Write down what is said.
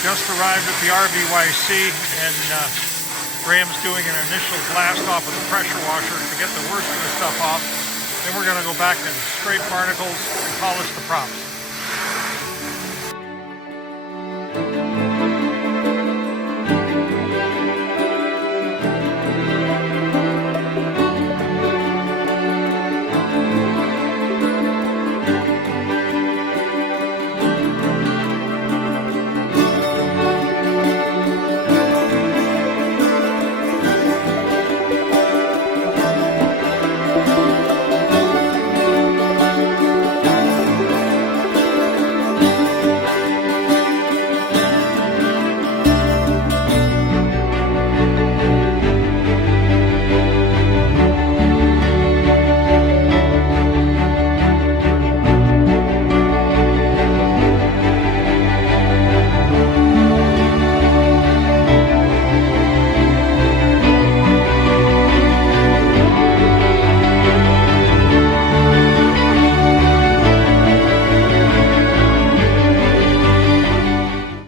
Just arrived at the RVYC, and Graham's doing an initial blast off of the pressure washer to get the worst of the stuff off. Then we're going to go back and scrape barnacles and polish the props.